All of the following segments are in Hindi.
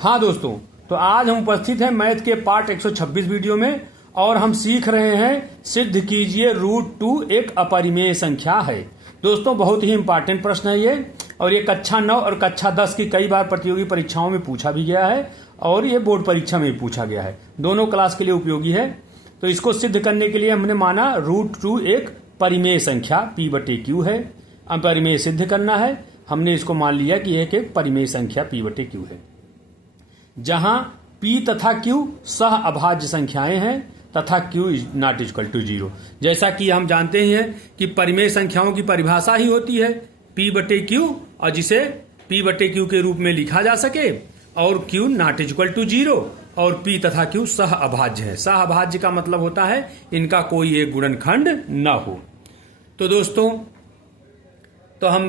हाँ दोस्तों, तो आज हम उपस्थित हैं मैथ के पार्ट 126 वीडियो में और हम सीख रहे हैं सिद्ध कीजिए √2 एक अपरिमेय संख्या है। दोस्तों बहुत ही इंपॉर्टेंट प्रश्न है ये, और ये कक्षा 9 और कक्षा 10 की कई बार प्रतियोगी परीक्षाओं में पूछा भी गया है और ये बोर्ड परीक्षा में भी पूछा गया है। दोनों क्लास के लिए उपयोगी है। तो इसको सिद्ध करने के लिए हमने माना √2 एक परिमेय संख्या P/Q है। अपरिमेय सिद्ध करना है, हमने इसको मान लिया कि एक परिमेय संख्या P/Q है, जहां P तथा Q सह अभाज्य संख्याएं हैं तथा Q ≠ 0। जैसा कि हम जानते ही हैं कि परिमेय संख्याओं की परिभाषा ही होती है P/Q, और जिसे P/Q के रूप में लिखा जा सके और Q ≠ 0 और P तथा Q सह अभाज्य है। सह अभाज्य का मतलब होता है इनका कोई एक गुणनखंड न हो। तो दोस्तों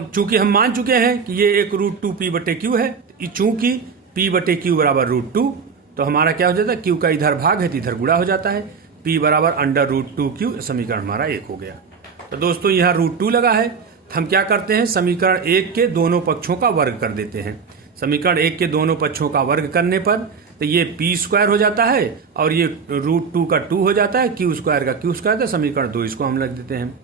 चूंकि हम मान चुके हैं कि ये एक √2 P/Q है, चूंकि P/Q बराबर √2, तो हमारा क्या हो जाता है, Q का इधर भाग है तो इधर गुणा हो जाता है, P बराबर √2Q। समीकरण हमारा 1 हो गया। तो दोस्तों यहाँ √2 लगा है, तो हम क्या करते हैं, समीकरण 1 के दोनों पक्षों का वर्ग कर देते हैं। समीकरण 1 के दोनों पक्षों का वर्ग करने पर तो ये p² हो जाता है और ये √2 का 2 हो जाता है, Q² का Q², तो समीकरण 2 इसको हम लिख देते हैं।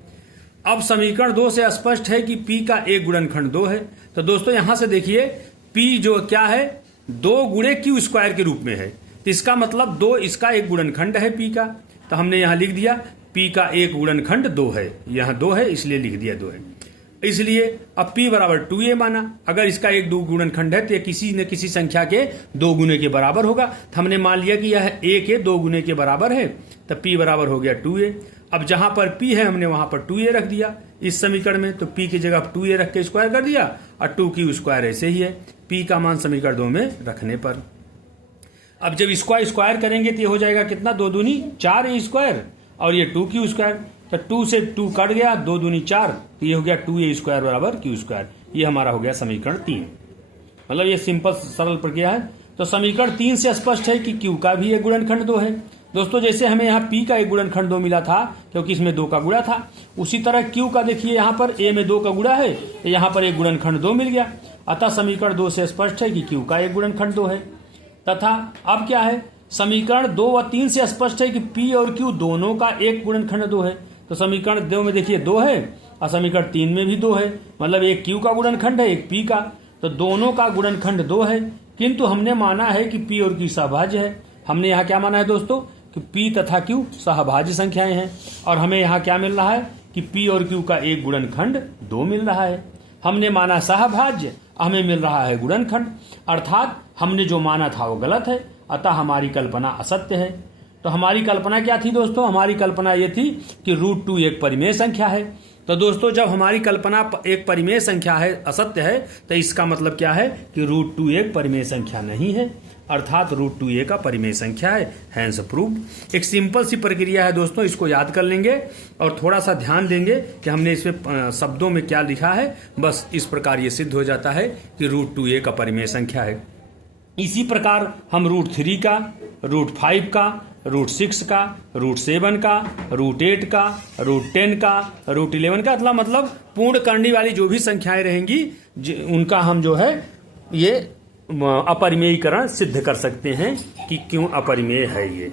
अब समीकरण 2 से स्पष्ट है कि P का एक गुणनखंड 2 है। तो दोस्तों यहां से देखिए P जो क्या है, 2 गुणे Q² के रूप में है, तो इसका मतलब 2 इसका एक गुणनखंड है P का। तो हमने यहां लिख दिया P का एक गुणनखंड 2 है, यहां 2 है इसलिए लिख दिया 2 है। इसलिए अब P बराबर 2a माना। अगर इसका एक 2 गुणनखंड है तो यह किसी न किसी संख्या के 2 गुने के बराबर होगा। तो हमने मान लिया कि यह a के 2 गुने के बराबर है, तो P बराबर हो गया 2a। अब जहां पर P है हमने वहां पर 2a रख दिया इस समीकरण में, तो P की जगह 2a रख के स्क्वायर कर दिया और 2Q² ऐसे ही है P का मान समीकरण 2 में रखने पर। अब जब इसको स्क्वायर करेंगे तो ये हो जाएगा कितना, 2 दूनी 4a² और ये 2Q², तो 2 से 2 कट गया, 2 दूनी 4, तो ये हो गया 2a² बराबर Q²। ये हमारा हो गया समीकरण 3। मतलब ये सिंपल सरल प्रक्रिया है। तो समीकरण 3 से स्पष्ट है कि Q का भी एक गुणनखंड 2 है। दोस्तों जैसे हमें यहाँ P का एक गुणनखंड 2 मिला था क्योंकि इसमें 2 का गुणा था, उसी तरह Q का देखिए यहाँ पर a में 2 का गुणा है, तो यहाँ पर एक गुणनखंड 2 मिल गया। अतः समीकरण 2 से स्पष्ट है कि Q का एक गुणनखंड 2 है। तथा अब क्या है, समीकरण 2 व 3 से स्पष्ट है कि P और Q दोनों का एक गुणनखंड 2 है। तो समीकरण 2 में देखिए 2 है और समीकरण 3 में भी 2 है, मतलब एक Q का गुणनखंड है, एक P का, तो दोनों का गुणनखंड 2 है। किंतु हमने माना है कि P और Q सहभाज्य है। हमने यहाँ क्या माना है दोस्तों कि P तथा Q सहभाज्य संख्याएं हैं, और हमें यहाँ क्या मिल रहा है कि P और Q का एक गुणनखंड 2 मिल रहा है। हमने माना सहभाज्य, हमें मिल रहा है गुणनखंड, अर्थात हमने जो माना था वो गलत है, अतः हमारी कल्पना असत्य है। तो हमारी कल्पना क्या थी दोस्तों, हमारी कल्पना ये थी कि √2 एक परिमेय संख्या है। तो दोस्तों जब हमारी कल्पना एक परिमेय संख्या है, असत्य है, तो इसका मतलब क्या है कि √2 एक परिमेय संख्या नहीं है, अर्थात √2 एक अपरिमेय संख्या है। Hence proved. एक सिंपल सी प्रक्रिया है दोस्तों, इसको याद कर लेंगे और थोड़ा सा ध्यान देंगे कि हमने इसमें शब्दों में क्या लिखा है। बस इस प्रकार ये सिद्ध हो जाता है कि √2 एक अपरिमेय संख्या है। इसी प्रकार हम √3 का, √5 का, √6 का, √7 का, √8 का, √10 का, √11 का, मतलब पूर्ण करने वाली जो भी संख्याएं रहेंगी उनका हम जो है ये अपरिमेयीकरण सिद्ध कर सकते हैं कि क्यों अपरिमेय है ये।